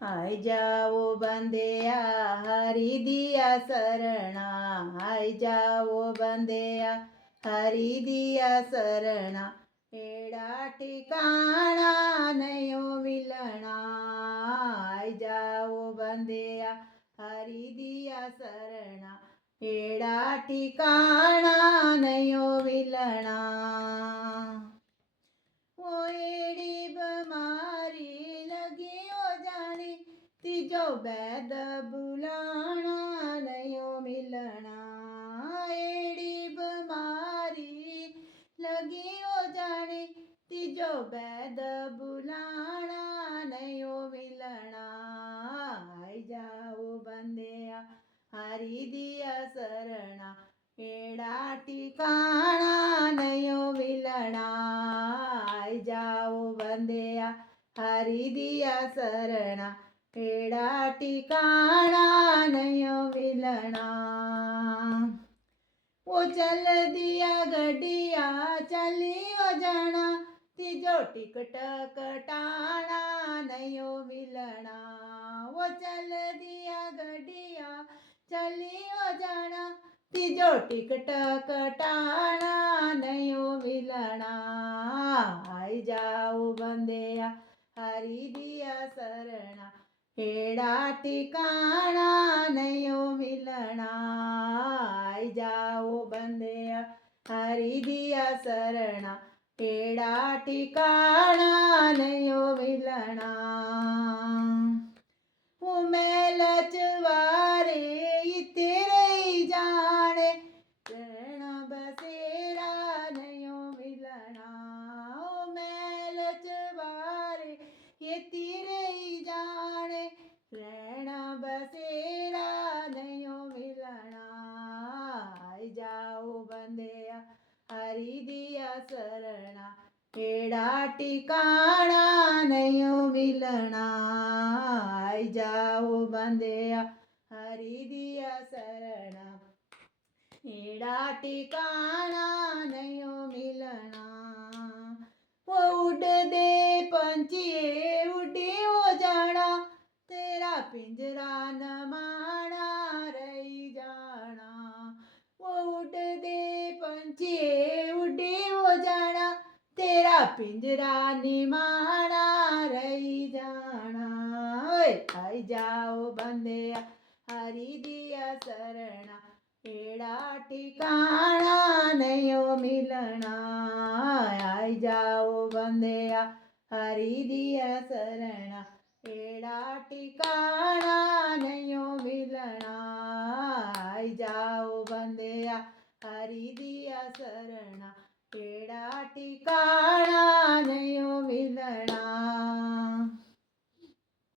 आई जाओ बंदेया हरि दिया शरणा, आई जाओ बंदेया हरि दिया शरणा, एड़ा ठिकाना नयो मिलना, आई जाओ बंदेया हरि दिया शरणा, एड़ा ठिकाना नयो मिलना। वो एड़ी बीमारी लगी हो जानी, तीजो बैद बुलाना नयो मिलना, एड़ी बीमारी लगी हो जानी, तीजो बैद बुलाना नयो मिलना, आई जाओ बंदेया हरि दिया शरणा, एड़ा ठिकाना नयो मिलना, आई जाओ बंदेया हरि दिया शरणा, एड़ा ठिकाना नयो मिलना। वो चल दिया गड्डिया चलियो जाना, तीजो टिकट कटाना नयो मिलना, वो चल दिया गड्डिया चलियो जाना, तीजो टिकट कटाना नयो मिलना, आई जाओ बंदेया हरि दिया शरणा, एड़ा ठिकाना नयो मिलना, आई जाओ बंदेया हरि दिया शरणा, एड़ा ठिकाना नयो मिलना। मैं लचवारे तेरे जाने, रहना बसेरा नयो मिलना, मैं लचवारे ये तेरे जाने, रहना बसेरा नयो मिलना, आई जाओ बंदेया हरि दिया शरणा, एड़ा ठिकाना नयो मिलना, आई जाओ बंदेया हरि दिया शरणा, एड़ा ठिकाना नयो मिलना। वो उड़ दे पंछिए उड़े हो जाना, तेरा पिंजरा न माना रही जाना, वो उड़ दे पंछिए उड़े हो जाना, तेरा पिंजरा निमाना रही जाना, आई जाओ बंदेया हरि दिया शरणा, एड़ा ठिकाना नयो मिलना, आई जाओ बंदेया हरि दिया शरणा, एड़ा ठिकाना नयो मिलना, आई जाओ बंदेया हरि दिया शरणा, एड़ा ठिकाना